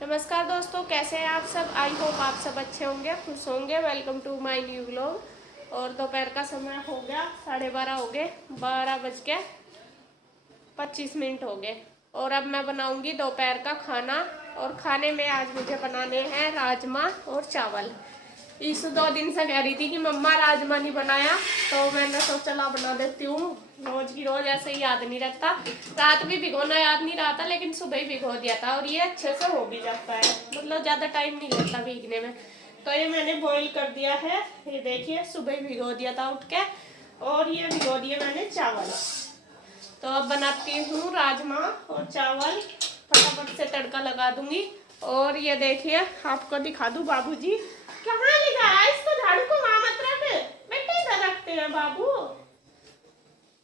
नमस्कार दोस्तों, कैसे हैं आप सब। आई होप आप सब अच्छे होंगे, खुश होंगे। Welcome to my new vlog. और दोपहर का समय हो गया, 12:30 हो गए, 12:25 हो गए। और अब मैं बनाऊंगी दोपहर का खाना। और खाने में आज मुझे बनाने हैं राजमा और चावल। ईशु 2 दिन से कह रही थी कि मम्मा राजमा नहीं बनाया, तो मैंने सोचा ला बना देती हूँ। रोज की रोज ऐसे ही याद नहीं रहता। रात भी भिगोना याद नहीं रहा था, लेकिन सुबह ही भिगो दिया था और ये अच्छे से हो भी जाता है। मतलब ज्यादा टाइम नहीं लगता भीगने में। तो ये मैंने बॉईल कर दिया है। ये देखिए, सुबह ही भिगो दिया था उठ के। और ये भिगो दिए मैंने चावल। तो अब बनाती हूँ राजमा और चावल। फटाफट से तड़का लगा दूंगी। और ये देखिए, आपको दिखा दूं बाबूजी कहाँ ले गया इसको। झाड़ू को वहां मत रख बेटे, इधर रखते हैं बाबू।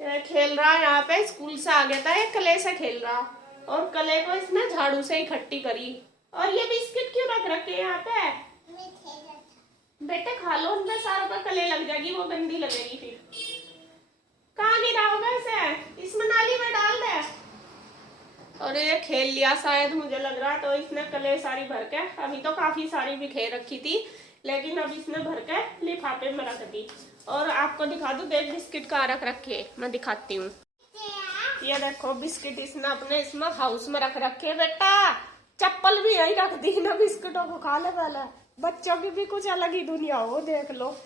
ये खेल रहा है यहाँ पे, स्कूल से आ गया था, ये कले से खेल रहा। और कले को इसने झाड़ू से इकट्ठी करी। और ये बिस्किट क्यों रख रखे यहाँ पे। बेटे खा लो, उनमें सारों पर कले लग जाएगी, वो गंदी लगेगी फिर। कहाँ नहीं रहा होगा इसे, इसमें नाली में डाल दे। और ये खेल लिया शायद, मुझे लग रहा। तो इसने कले सारी भर के, अभी तो काफी सारी बिखेर रखी थी, लेकिन अब इसने भर के लिफाफे में रख दी। और आपको दिखा दूं, देख बिस्किट कहाँ रख रखे, मैं दिखाती हूँ। ये देखो बिस्किट इसने अपने इसमें हाउस में रख रखे। बेटा चप्पल भी यही रख दी ना, बिस्किटों को खा ले पहले। बच्चों की भी कुछ अलग ही दुनिया हो, देख लो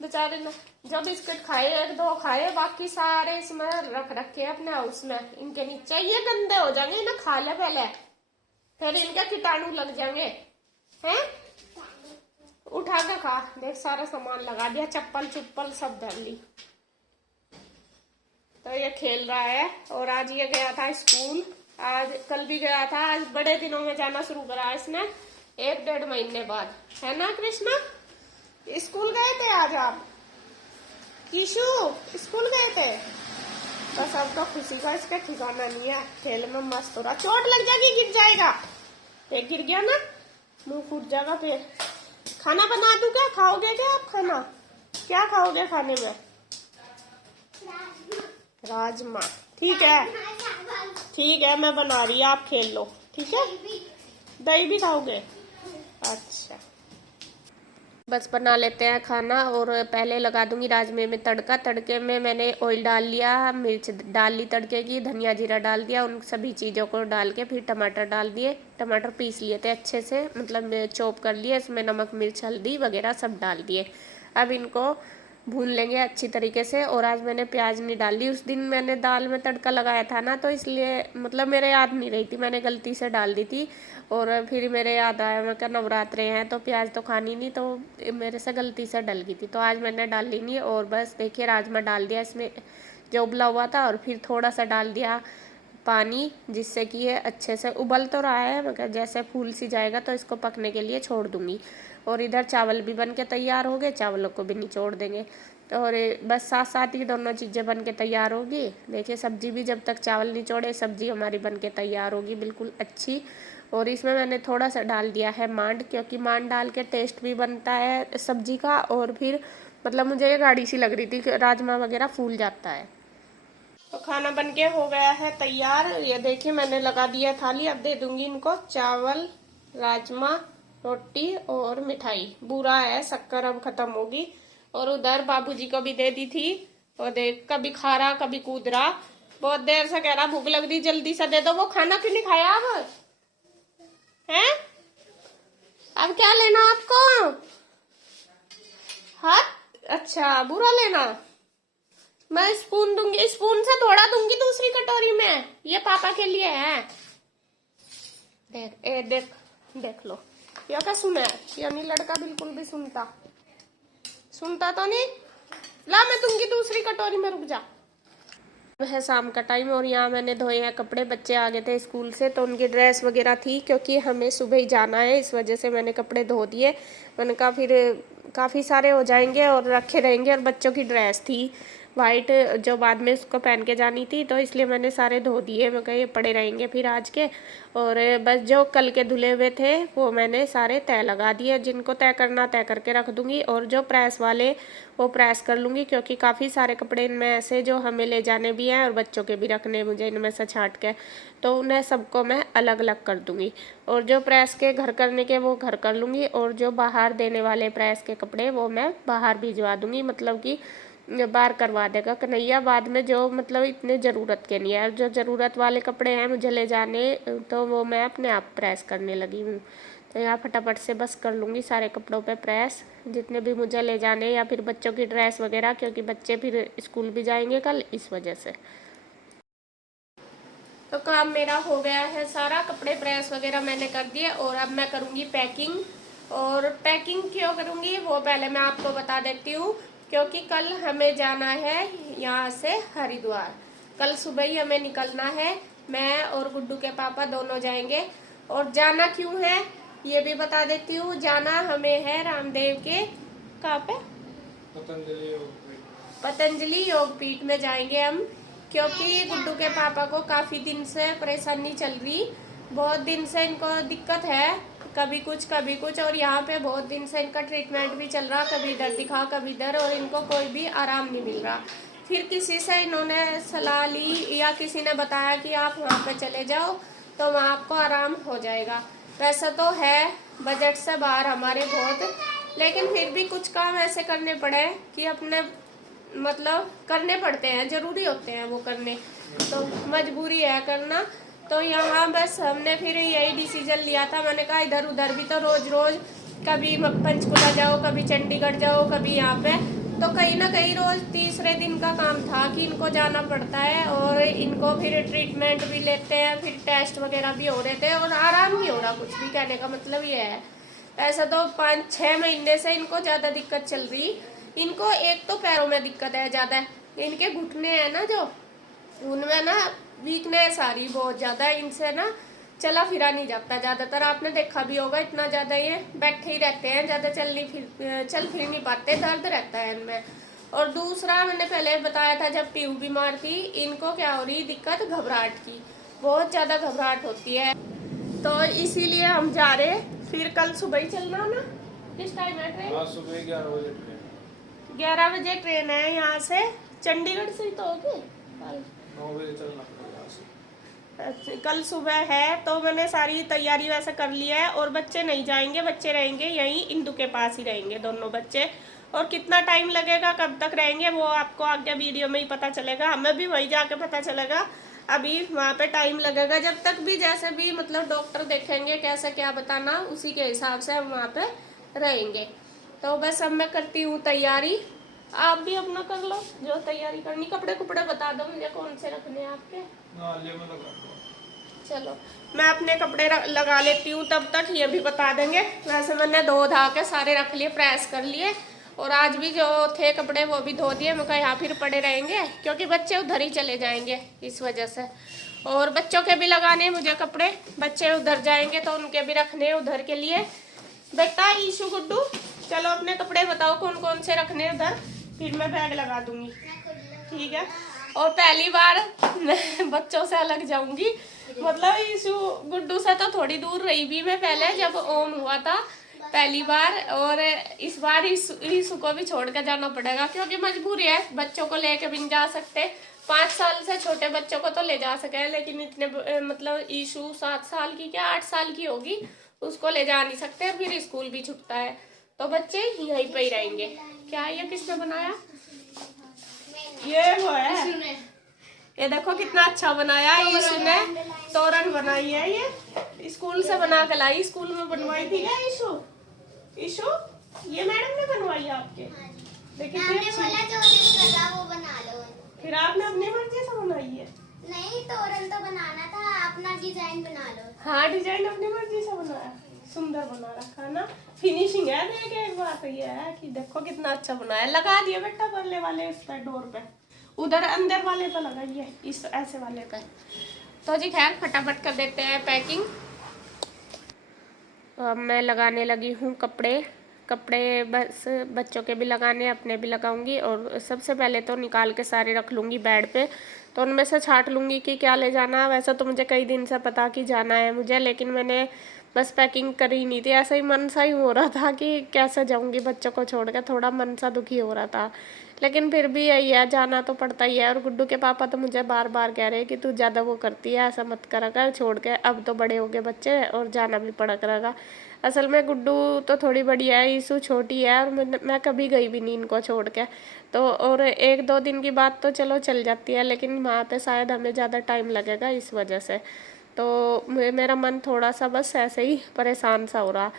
बेचारे ने। जो बिस्किट खाए, 1-2 खाए, बाकी सारे इसमें रख रखे अपने हाउस में। इनके नीचे ये गंदे हो जाएंगे ना, खा ले पहले, फिर इनके कीटाणु लग जाएंगे। हैं उठा के खा। देख सारा सामान लगा दिया, चप्पल चुप्पल सब धर ली। तो ये खेल रहा है। और आज ये गया था स्कूल, आज कल भी गया था। आज बड़े दिनों में जाना शुरू करा इसने, 1-1.5 महीने बाद, है ना कृष्णा। स्कूल गए थे आज आप, कीशु स्कूल गए थे। बस अब तो खुशी का इसका ठिकाना नहीं है, खेल में मस्त हो रहा। चोट लग जाएगी, गिर जाएगा। फिर गिर गया ना, मुंह फूट जाएगा। फिर खाना बना दूं क्या, खाओगे क्या आप खाना। क्या खाओगे खाने में। राजमा, ठीक है ठीक है, मैं बना रही, आप खेल लो, ठीक है। दही भी खाओगे, अच्छा। बस बना लेते हैं खाना। और पहले लगा दूंगी राजमे में तड़का। तड़के में मैंने ऑयल डाल लिया, मिर्च डाल ली तड़के की, धनिया जीरा डाल दिया, उन सभी चीज़ों को डाल के फिर टमाटर डाल दिए। टमाटर पीस लिए थे अच्छे से, मतलब चॉप कर लिए। इसमें नमक मिर्च हल्दी वगैरह सब डाल दिए। अब इनको भून लेंगे अच्छी तरीके से। और आज मैंने प्याज नहीं डाली, उस दिन मैंने दाल में तड़का लगाया था ना, तो इसलिए मतलब मेरे याद नहीं रही थी, मैंने गलती से डाल दी थी। और फिर मेरे याद आया, मैं क्या नवरात्रे हैं तो प्याज तो खानी नहीं, तो मेरे से गलती से डल गई थी, तो आज मैंने डाली नहीं। और बस देखिए, राजमा डाल दिया इसमें जो उबला हुआ था, और फिर थोड़ा सा डाल दिया पानी, जिससे कि ये अच्छे से उबल तो रहा है, मगर जैसे फूल सी जाएगा तो इसको पकने के लिए छोड़ दूंगी। और इधर चावल भी बन के तैयार हो गए, चावलों को भी निचोड़ देंगे। और बस साथ साथ ही दोनों चीज़ें बन के तैयार होगी। देखिए सब्जी भी, जब तक चावल निचोड़े सब्जी हमारी बन के तैयार होगी बिल्कुल अच्छी। और इसमें मैंने थोड़ा सा डाल दिया है मांड, क्योंकि मांड डाल के टेस्ट भी बनता है सब्जी का। और फिर मतलब मुझे ये गाढ़ी सी लग रही थी कि राजमा वगैरह फूल जाता है। तो खाना बनके हो गया है तैयार। ये देखिए मैंने लगा दिया थाली। अब दे दूंगी इनको चावल, राजमा, रोटी और मिठाई। बुरा है, शक्कर अब खत्म होगी। और उधर बाबूजी को भी दे दी थी। और देख, कभी खा रहा कभी कूद रहा। बहुत देर से कह रहा भूख लग रही, जल्दी से दे दो। वो खाना क्यों नहीं खाया अब है। अब क्या लेना आपको, हाथ, अच्छा बुरा लेना। मैं स्पून दूंगी, स्पून से थोड़ा दूंगी दूसरी कटोरी में, ये पापा के लिए है। देख देख देख लो, ये क्या सुना है, ये नहीं लड़का बिल्कुल भी सुनता तो नहीं। ला मैं दूंगी दूसरी कटोरी में, रुक जा। है शाम का टाइम, और यहाँ मैंने धोए हैं कपड़े। बच्चे आ गए थे स्कूल से, तो उनकी ड्रेस वगैरह थी, क्योंकि हमें सुबह ही जाना है, इस वजह से मैंने कपड़े धो दिए। मैंने कहा फिर काफ़ी सारे हो जाएंगे और रखे रहेंगे। और बच्चों की ड्रेस थी वाइट जो बाद में उसको पहन के जानी थी, तो इसलिए मैंने सारे धो दिए। मैं कहा ये पड़े रहेंगे फिर आज के। और बस जो कल के धुले हुए थे वो मैंने सारे तय लगा दिए, जिनको तय करना तय करके रख दूंगी। और जो प्रेस वाले वो प्रेस कर लूँगी, क्योंकि काफ़ी सारे कपड़े इनमें ऐसे जो हमें ले जाने भी हैं और बच्चों के भी रखने मुझे इनमें से छाँट के, तो उन्हें सबको मैं अलग अलग कर दूँगी। और जो प्रेस के घर करने के वो घर कर लूँगी, और जो बाहर देने वाले प्रेस के कपड़े वो मैं बाहर भिजवा दूँगी। मतलब कि बाहर करवा देगा कन्हैया बाद में, जो मतलब इतने ज़रूरत के नहीं है। जो ज़रूरत वाले कपड़े हैं मुझे ले जाने, तो वो मैं अपने आप प्रेस करने लगी हूँ। तो यहाँ फटाफट से बस कर लूँगी सारे कपड़ों पे प्रेस, जितने भी मुझे ले जाने, या फिर बच्चों की ड्रेस वगैरह, क्योंकि बच्चे फिर स्कूल भी जाएंगे कल, इस वजह से। तो काम मेरा हो गया है सारा, कपड़े प्रेस वगैरह मैंने कर दिए। और अब मैं करूँगी पैकिंग। और पैकिंग क्यों करूँगी वो पहले मैं आपको बता देती हूँ, क्योंकि कल हमें जाना है यहाँ से हरिद्वार। कल सुबह ही हमें निकलना है, मैं और गुड्डू के पापा दोनों जाएंगे। और जाना क्यों है ये भी बता देती हूँ। जाना हमें है रामदेव के कहाँ पे, पतंजलि योगपीठ में जाएंगे हम, क्योंकि गुड्डू के पापा को काफ़ी दिन से परेशानी चल रही, बहुत दिन से इनको दिक्कत है, कभी कुछ। और यहाँ पे बहुत दिन से इनका ट्रीटमेंट भी चल रहा, कभी इधर दिखा कभी इधर, और इनको कोई भी आराम नहीं मिल रहा। फिर किसी से इन्होंने सलाह ली या किसी ने बताया कि आप वहाँ पे चले जाओ तो वहाँ आपको आराम हो जाएगा। वैसे तो है बजट से बाहर हमारे बहुत, लेकिन फिर भी कुछ काम ऐसे करने पड़े कि अपने मतलब करने पड़ते हैं, जरूरी होते हैं वो करने, तो मजबूरी है करना। तो यहाँ बस हमने फिर यही डिसीजन लिया था। मैंने कहा इधर उधर भी तो रोज रोज कभी पंचकुला जाओ, कभी चंडीगढ़ जाओ, कभी यहाँ पे, तो कहीं ना कहीं रोज तीसरे दिन का काम था कि इनको जाना पड़ता है। और इनको फिर ट्रीटमेंट भी लेते हैं, फिर टेस्ट वगैरह भी हो रहे थे, और आराम नहीं हो रहा कुछ भी। कहने का मतलब ये है, ऐसा तो 5-6 महीने से इनको ज़्यादा दिक्कत चल रही। इनको एक तो पैरों में दिक्कत है ज़्यादा, इनके घुटने हैं ना जो, उनमें ना वीकनेस आ रही बहुत ज़्यादा, इनसे ना चला फिरा नहीं जाता। ज़्यादातर आपने देखा भी होगा, इतना ज़्यादा ये बैठे ही रहते हैं, ज़्यादा चल फिर नहीं पाते, दर्द रहता है इनमें। और दूसरा मैंने पहले बताया था, जब पीहू बीमार थी इनको क्या हो रही दिक्कत, घबराहट की, बहुत ज़्यादा घबराहट होती है। तो इसीलिए हम जा रहे, फिर कल सुबह ही चलना ना। किस टाइम है ट्रेन? सुबह 11 बजे ट्रेन। 11 बजे ट्रेन है यहाँ से, चंडीगढ़ से ही तो होगी। 9 बजे चलना पड़ेगा। कल सुबह है, तो मैंने सारी तैयारी वैसे कर ली है। और बच्चे नहीं जाएंगे, बच्चे रहेंगे यहीं इंदु के पास ही रहेंगे दोनों बच्चे। और कितना टाइम लगेगा, कब तक रहेंगे, वो आपको आगे वीडियो में ही पता चलेगा, हमें भी वही जाके पता चलेगा। अभी वहाँ पे टाइम लगेगा, जब तक भी जैसे भी मतलब डॉक्टर देखेंगे कैसे क्या बताना, उसी के हिसाब से हम वहाँ पे रहेंगे। तो बस अब मैं करती हूँ तैयारी, आप भी अपना कर लो जो तैयारी करनी। कपड़े कुपड़े बता दो मुझे कौन से रखने हैं आपके। चलो मैं अपने कपड़े लगा लेती हूँ, तब तक ये भी बता देंगे। वैसे मैंने धो धा के सारे रख लिए, प्रेस कर लिए, और आज भी जो थे कपड़े वो भी धो दिए। मैं कहा यहाँ फिर पड़े रहेंगे, क्योंकि बच्चे उधर ही चले जाएंगे इस वजह से। और बच्चों के भी लगाने मुझे कपड़े, बच्चे उधर जाएंगे तो उनके भी रखने उधर के लिए। बेटा ईशु गुड्डू चलो अपने कपड़े बताओ कौन कौन से रखने उधर, फिर मैं बैग लगा दूंगी, ठीक है। और पहली बार मैं बच्चों से अलग जाऊंगी, मतलब ईशु गुड्डू से तो थोड़ी दूर रही भी मैं पहले, जब ओम हुआ था पहली बार। और इस बार ईशु को भी छोड़ कर जाना पड़ेगा, क्योंकि मजबूरी है, बच्चों को लेके भी नहीं जा सकते। 5 साल से छोटे बच्चों को तो ले जा सके, लेकिन इतने मतलब ईशु 7 साल की क्या 8 साल की होगी, उसको ले जा नहीं सकते। फिर स्कूल भी छूटता है, तो बच्चे यहीं पे ही रहेंगे। क्या ये किसने बनाया? ये वो है, ये देखो कितना अच्छा बनाया ईशु ने, तोरण बनाई है, ये स्कूल से बना के लाई, स्कूल में बनवाई थी क्या ईशु? ईशु ये मैडम ने बनवाई आपके? देखिए वो बना लो, फिर आपने अपनी मर्जी से बनाई है? नहीं, तोरण तो बनाना था, अपना डिजाइन बना लो। हाँ डिजाइन अपनी मर्जी से बनाया, सुंदर बना रखा ना, फिनिशिंग है। देख एक बात ये है कि देखो कितना अच्छा बनाया। लगा दिया बेटा परले वाले इस पे डोर पे, उधर अंदर वाले पे लगाइए, इस ऐसे वाले पे। तो जी खैर फटाफट कर देते हैं पैकिंग। अब मैं लगाने लगी हूँ कपड़े, कपड़े बस बच्चों के भी लगाने, अपने भी लगाऊंगी। और सबसे पहले तो निकाल के सारे रख लूँगी बेड पे, तो उनमें से छांट लूँगी कि क्या ले जाना है। वैसे तो मुझे कई दिन से पता कि जाना है मुझे, लेकिन मैंने बस पैकिंग करी नहीं थी। ऐसा ही मन सा ही हो रहा था कि कैसे जाऊँगी बच्चों को छोड़ के, थोड़ा मन सा दुखी हो रहा था। लेकिन फिर भी यही है, जाना तो पड़ता ही है। और गुड्डू के पापा तो मुझे बार बार कह रहे हैं कि तू ज़्यादा वो करती है, ऐसा मत करा कर छोड़ के, अब तो बड़े हो गए बच्चे और जाना भी पड़ा करेगा। असल में गुड्डू तो थोड़ी बड़ी है, ईसू छोटी है, और मैं कभी गई भी नहीं इनको छोड़ के। तो और 1-2 दिन की बात तो चलो चल जाती है, लेकिन वहाँ पे शायद हमें ज़्यादा टाइम लगेगा इस वजह से। तो मेरा मन थोड़ा सा बस ऐसे ही परेशान सा हो रहा।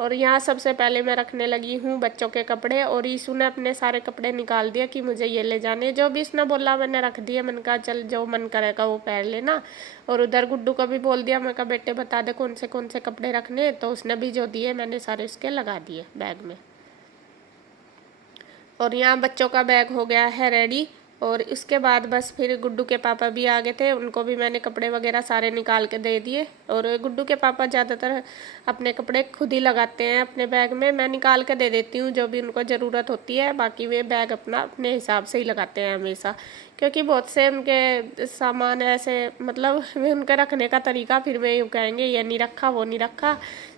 और यहाँ सबसे पहले मैं रखने लगी हूँ बच्चों के कपड़े, और ईशु ने अपने सारे कपड़े निकाल दिया कि मुझे ये ले जाने। जो भी इसने बोला मैंने रख दिया, मैंने कहा चल जो मन करेगा वो पहन लेना। और उधर गुड्डू को भी बोल दिया, मैं कहा बेटे बता दे कौन से कपड़े रखने, तो उसने भी जो दिए मैंने सारे उसके लगा दिए बैग में। और यहाँ बच्चों का बैग हो गया है रेडी। और इसके बाद बस फिर गुड्डू के पापा भी आ गए थे, उनको भी मैंने कपड़े वगैरह सारे निकाल के दे दिए। और गुड्डू के पापा ज़्यादातर अपने कपड़े खुद ही लगाते हैं अपने बैग में, मैं निकाल के दे देती हूँ जो भी उनको ज़रूरत होती है। बाकी वे बैग अपना अपने हिसाब से ही लगाते हैं हमेशा, क्योंकि बहुत से उनके सामान ऐसे मतलब वे उनके रखने का तरीका फिर वे यूँ कहेंगे ये नहीं रखा वो नहीं रखा,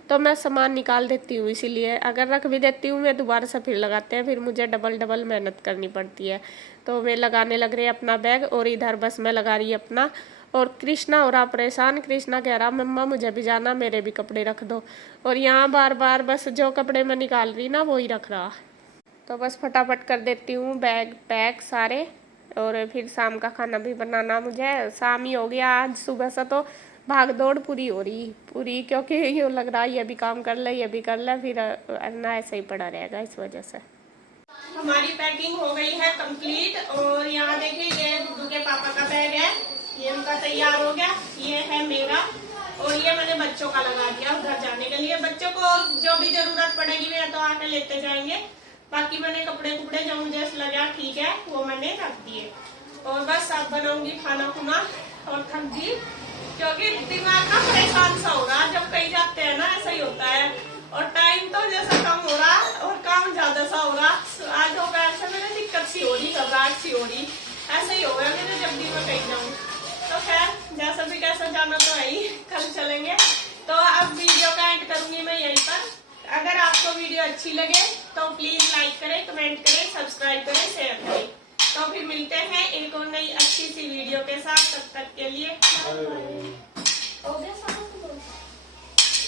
तो मैं सामान निकाल देती हूँ। इसीलिए अगर रख भी देती हूँ मैं दोबारा से फिर लगाते हैं, फिर मुझे डबल मेहनत करनी पड़ती है। तो वे लगाने लग रहे हैं अपना बैग, और इधर बस मैं लगा रही अपना। और कृष्णा हो रहा परेशान, कृष्णा कह रहा मम्मा मुझे भी जाना, मेरे भी कपड़े रख दो। और यहाँ बार बार बस जो कपड़े मैं निकाल रही ना वही रख रहा। तो बस फटाफट कर देती हूँ बैग पैक सारे, और फिर शाम का खाना भी बनाना मुझे। शाम ही हो गया, आज सुबह से तो भाग दौड़ पूरी हो रही पूरी, क्योंकि ये लग रहा है ये भी काम कर ले ये भी कर ले, फिर ना ऐसे ही पड़ा रहेगा। इस वजह से हमारी पैकिंग हो गई है कंप्लीट। और यहाँ देखिए ये गुड्डू के पापा का बैग है, ये उनका तैयार हो गया, ये है मेरा, और ये मैंने बच्चों का लगा दिया उधर जाने के लिए। बच्चों को जो भी जरूरत पड़ेगी वे तो आके लेते जाएंगे। बाकी मैंने कपड़े जो मुझे लगा ठीक है वो मैंने रख दिए। और बस अब बनाऊंगी खाना खुना, और थक गई क्योंकि दिमाग ना परेशान सा हो रहा। जब कहीं जाते हैं ना ऐसा ही होता है, और टाइम तो जैसा कम हो रहा और काम ज्यादा सा हो रहा। आज दोपहर से मैंने दिक्कत सी हो रही, घबराहट सी हो रही, ऐसा ही हो गया मेरे जब भी मैं कहीं जाऊँ। तो खैर जैसा भी कैसा जाना तो है ही, कल चलेंगे। तो अब वीडियो का एंड करूंगी मैं यहीं पर। अगर आपको वीडियो अच्छी लगे तो प्लीज लाइक करें, कमेंट करें, सब्सक्राइब करें, शेयर करें। तो फिर मिलते हैं एक और नई अच्छी सी वीडियो के साथ, तब तक के लिए बाय बाय।